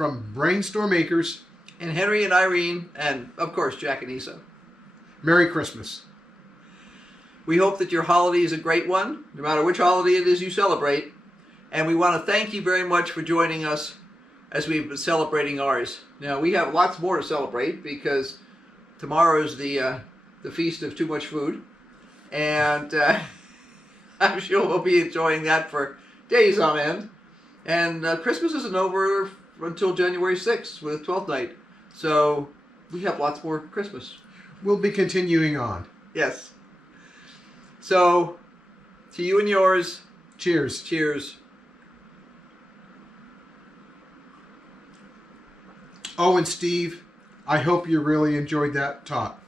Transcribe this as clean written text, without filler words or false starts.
from BrainStorm Acres. And Henry and Irene, and of course Jack and Isa. Merry Christmas. We hope that your holiday is a great one, no matter which holiday it is you celebrate. And we want to thank you very much for joining us as we've been celebrating ours. Now, we have lots more to celebrate because tomorrow is the feast of too much food. And I'm sure we'll be enjoying that for days on end. And Christmas isn't over until January 6th with 12th night. So we have lots more Christmas. We'll be continuing on. Yes. So, to you and yours. Cheers. Cheers. Oh, and Steve, I hope you really enjoyed that talk.